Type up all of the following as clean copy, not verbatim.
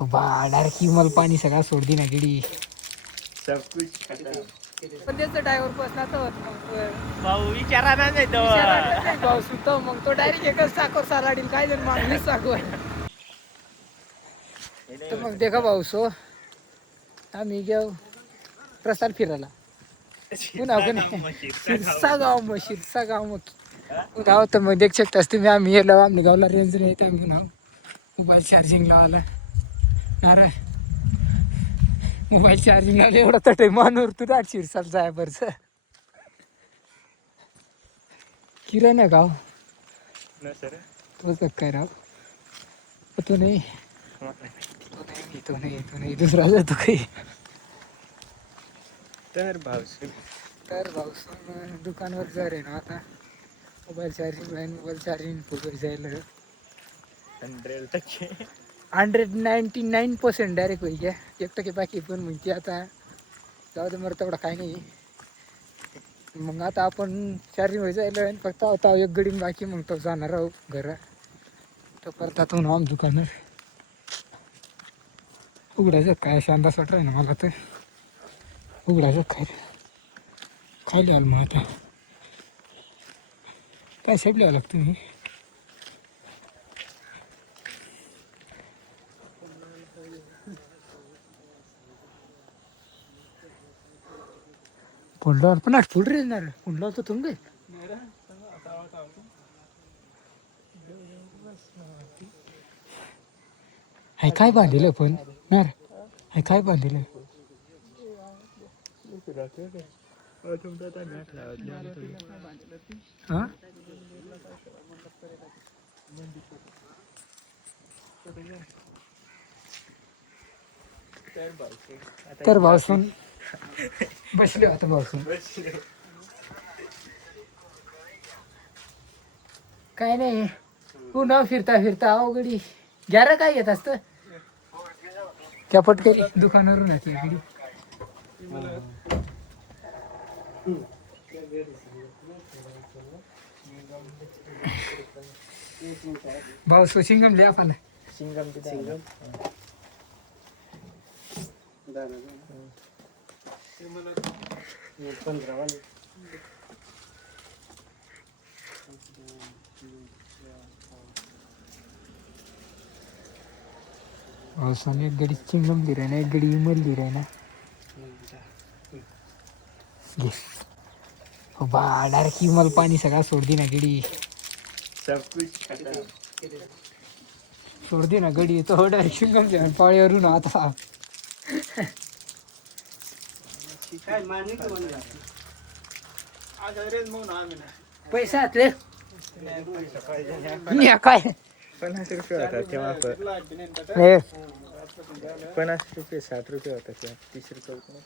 बा डायरेक्ट मला पाणी सगळा सोडती ना गिडी सब कुछ खत्म. पण त्याचा ड्रायव्हर बसला तर भाऊ विचारा नाही तो. भाऊ सुद्धा मग तो डायरेक्ट एकच साखर सालाडील काय जण मागलीच साखर. तर मग देखा भाऊ सो आम्ही घेऊ प्रसाद फिरायला पुन्हा पुन्हा शिरसा गाव मग पुन्हा तर मग देख शकतास तुम्ही आम्ही गेलो आम्ही गावला रेंज नाही तर पुन्हा मोबाईल चार्जिंग लावायला नारा मोबाईल चार्जिंग लावले एवढा तटे मानूर तू ना शिरसाला जाय बरच किरण आहे गाव तोच काय राव तो नाही तो नाही दुसरा जातो काही तर भाऊ दुकानवर जर आहे ना आता मोबाईल चार्जिंग फुल जायला 100% 199% डायरेक्ट होई घ्या 1% बाकी पण म्हणते आता जाऊ दे मग तेवढा काही नाही मग आता आपण चार्जिंग व्हायचं जायला फक्त आता एक गडी बाकी मग तो जाणार आहो घरा तो परत आता आम दुकानावर उघडायचं काय शांत वाटत आहे ना मला तर उघडायचं काय लिहाल मग आता काय साईड लिहावं लागतं मी पुंडलावर पण फुल रे येणार पुंडलावर तर तुम्ही हाय काय बांधिलं पण नार हाय काय बांधिलं हा तर भाऊसून बसले आता भाऊसून काय नाही पुन्हा फिरता अवघडी ग्यारा काय येत असत त्या पटकरी दुकानावरून येते गडी भाऊ शिंगम लिहा पण सिंगम पावसाने एक गडी चिंगम दिलाय ना एक गडी इमल दिलाय ना घे बा डायरेक्ट इमल पाणी सगळा सोडती ना गडी सब कुछ खत्म. सोडती ना गडी तो डायरेक्ट चिंगम द्या पाळीवरून आता पैसा आतले काय 50 रुपये होता तेव्हा 50 रुपये 60 रुपये होता तेव्हा 30 रुपये होता.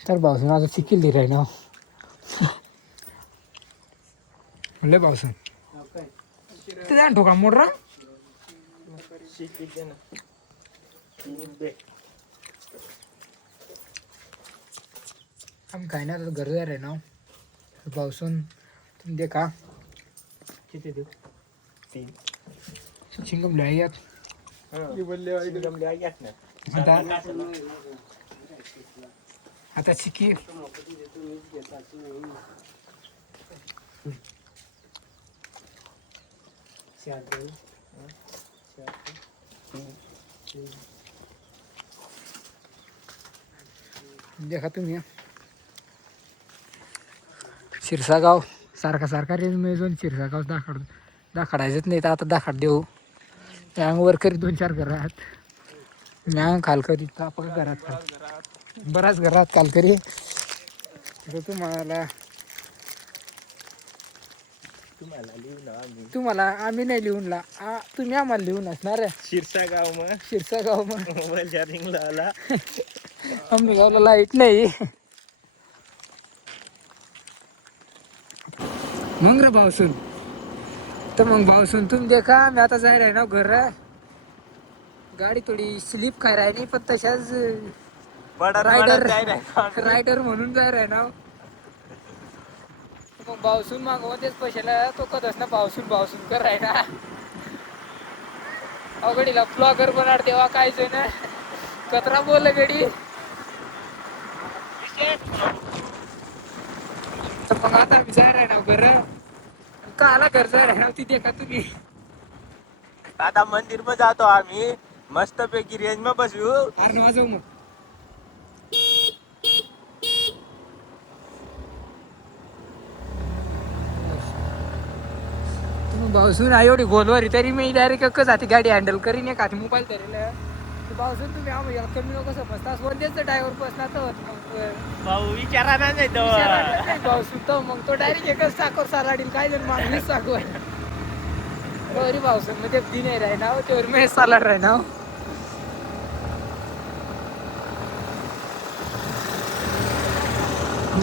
तर भाऊसून आता चिकील दे राही ना म्हणले भाऊसून ते जाण ठोका मोड रा आम्ही काय ना घर जा रे ना पावसून तुम्ही देखा किती देऊ 3 चिंगम लिहायत आता आता चिकी देखा तुम्ही शिरसागाव सारखा रेंज मध्ये जाऊन शिरसागाव दाखडायचंच नाही तर आता दाखड देऊ अंग वर करी 2-4 घरात अंग खाल करी आपण घरात बराच घरात काल करी तुम्हाला आम्ही नाही लिहून तुम्ही आम्हाला लिहून असणार शिरसागाव मग मोबाईल चार्जिंग लावला आम्ही गावला लाईट नाही मग रे भाऊसून तर मग भाऊसून तुम्ही देखा मी आता जाय राही ना घर गाडी थोडी स्लिप काय राही नाही पण तशाच रायडर म्हणून जाय राही ना मग भाऊसून मागव तेच पैशाला तो कधच ना भाऊसून कर राही ना अवघडीला ब्लॉगर बनार तेव्हा काय ना कचरा बोल गडी. तर मग आता विचार आहे ना बरं का आला घरचा राहणार तिथे का तुम्ही. आता मंदिर में जातो आम्ही मस्त पैकी रेंज में बसू. अरे वाजव मग. तुम्ही भाऊसून आहे एवढी गोलवारी तरी मी डायरेक्ट एकच हाती गाडी हँडल करीन एक हाती मोबाईल धरेल. भाऊसून तुम्ही आम्ही कमी लोक समजता स्वतःच ड्रायव्हर बसला तर भाऊ विचारा नाही भाऊसून तर मग तो डायरेक्ट एकच साखर सालाडील काय जण मागणीच साखर. अरे भाऊसून मग ते दी नाही राहणार तेवर मी सालाड राहणार.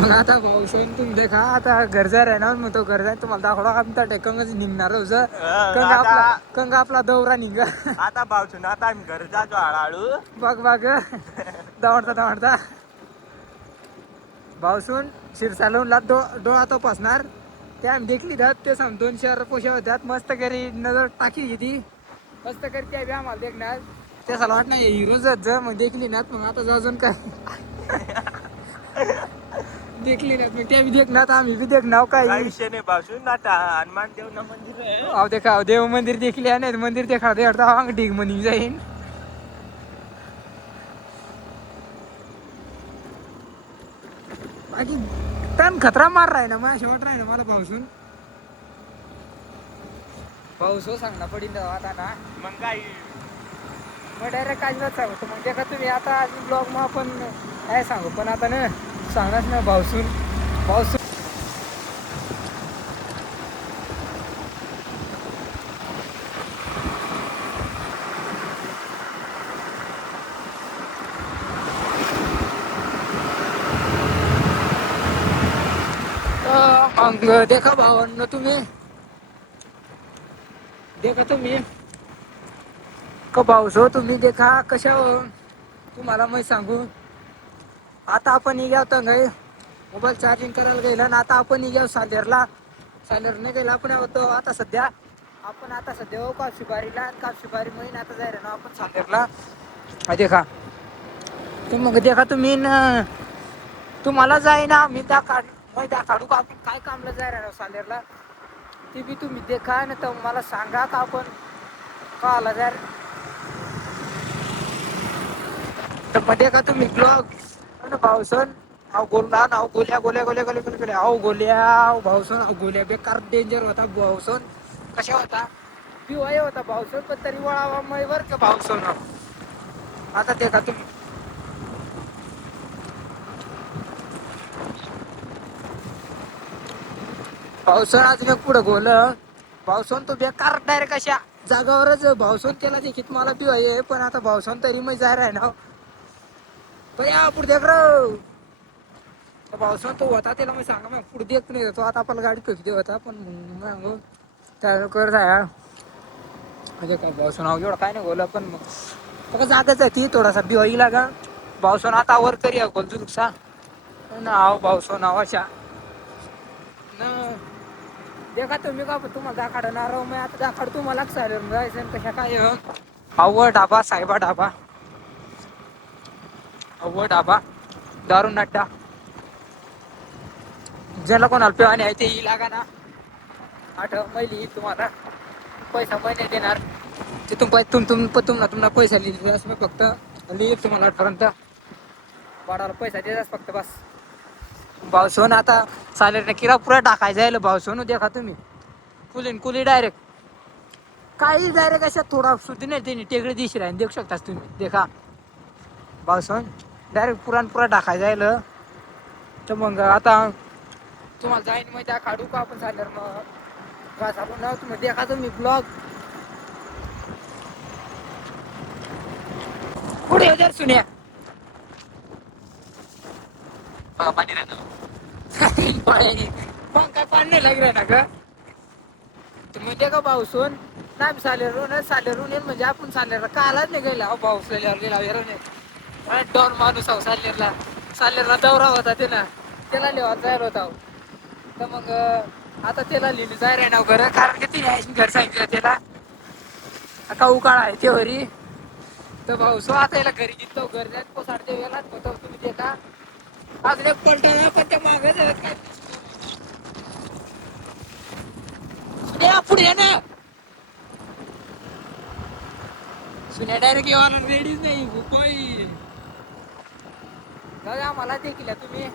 मग आता भाऊसून तुम्ही देखा आता गरजा राहणार मग तो गरजा तुम्हाला दाखवला आमचा टेकंगच निघणार कंग आपला दौरा निघा. आता भाऊसून आता आम्ही घर जातो हळूहळू. बघ दवडता भाऊसून शिरसालूनला डोळा तो पसणार ते आम्ही देखली जात ते सांग 2 शहर पोशा होत्यात मस्त करी नजर टाकी ती मस्त करी त्या बी आम्हाला देखणार ते साला वाट नाही हिरोच मग देखली नात मग आता अजून काय देखली नात मग त्या बी देखणार आम्ही बी देखणार काय विषय नाही भाऊसून आता हनुमान देव ना मंदिर आहे. अहो देखा देव मंदिर देखली नाही मंदिर देखा देता ढीग म्हणी जाईन. बाकी टन खतरा मार राही ना मग शेवट राही ना मला पाऊस हो सांगणार पडीन आता ना मग काय मग डायरेक्ट काहीच सांगतो मग देखा तुम्ही आता ब्लॉग मग आपण काय सांगू पण आता ना सांगणार ना भाऊसून मग देखा भावांना तुम्ही का पाऊस हो तुम्ही देखा कशा तुम्हाला मी सांगू आता आपण निघ्या होता गाई मोबाईल चार्जिंग करायला गेला ना आता आपण निघ्या सालेरला नाही गेला आपण होतो आता सध्या हो कापशिबारी महिना आता जायला ना आपण सालेरला देखा मग देखा तुम्ही तुम्हाला जाईना मी त्या काढू का आपण काय कामला जायला ना सालेरला ते बी तुम्ही देखा ना तर मला सांगा का आपण का आला जर तर मध्ये का तुम्ही ब्लॉग भाऊसन गोल्या भाऊसन गोल्या बेकार डेंजर होता भाऊसन कशा होता पिवाय होता भाऊसन पण तरी वळावा मै बर का भाऊसन आता ते का तुम्ही भाऊसन आज मी पुढं गोल भाऊसन तो बेकार डायरेक्ट अशा जागावरच भाऊसन त्याला देखील मला पिवाय पण आता भाऊसन तरी मग जाय राह ना पण या पुढे देख पावसात तो होता त्याला मी सांगा मग पुढे देत नाही तो आता आपल्याला गाडी फेकते होता पण मग त्या कर जाया म्हणजे काय पावसा नाव एवढं काय नाही बोला पण मग फक्त जागाच आहे ती थोडासा बिवाई लागा पावसानं आता वर करी बोलतो नुकसा नाव पावसा नावाच्या न देखा तुम्ही का तुम्हाला दाखाडणार मग आता दाखाड तुम्हाला चालेल जायचं कशा काय अव्वळ ढाबा साहेबा ढाबा अव्वळ ढाबा दारू अड्डा ज्याला कोणाला पेवाने आहे ते ही लागा ना 8 महिने येईल तुम्हाला पैसा महिने देणार तिथून तुम्हाला पैसा लिहिला मी फक्त लिहिल तुम्हाला 8 पर्यंत वाढायला पैसा द्यायचा फक्त बस भावसोन आता चालेल किरा पुरा टाकायचा आहे भावसोन देखा तुम्ही कुली डायरेक्ट काही डायरेक्ट अशा थोडा सुद्धा नाही त्यांनी टेकडे दिशी राहील देऊ शकतास तुम्ही देखा भावसोन डायरेक्ट पुरा टाकायचा आहे तर मग आता तुम्हाला जाईन मग त्या काढू का आपण झाल्यावर मग का आपण ना तुम्ही देखा तुम्ही ब्लॉग पुढे जर सुन्या पाणी मग काय पाणी लाग ना का तुम्ही देखा पाऊसून नाही सालेरून येईल म्हणजे आपण सालेरला कालाच नाही गेला पाऊस गेला डॉन माणूस आहो सालेरला दौरा होता त्याला लिहा जायला होता तर मग आता त्याला लिहिली जाय रे नाव घर कारण की ती घर सांगितलं त्याला का उकाळा आहे तेवरी तर भाऊ सो आता याला घरी जितो घरल्यात पोसाडते वेळेला होतो तुम्ही ते का अजून एक पलटवला पण त्या मागे काय सुन्या पुढे ये ना सुन्या डायरेक्ट येवाला रेडीच नाही भुकोई दादा मला देखील तुम्ही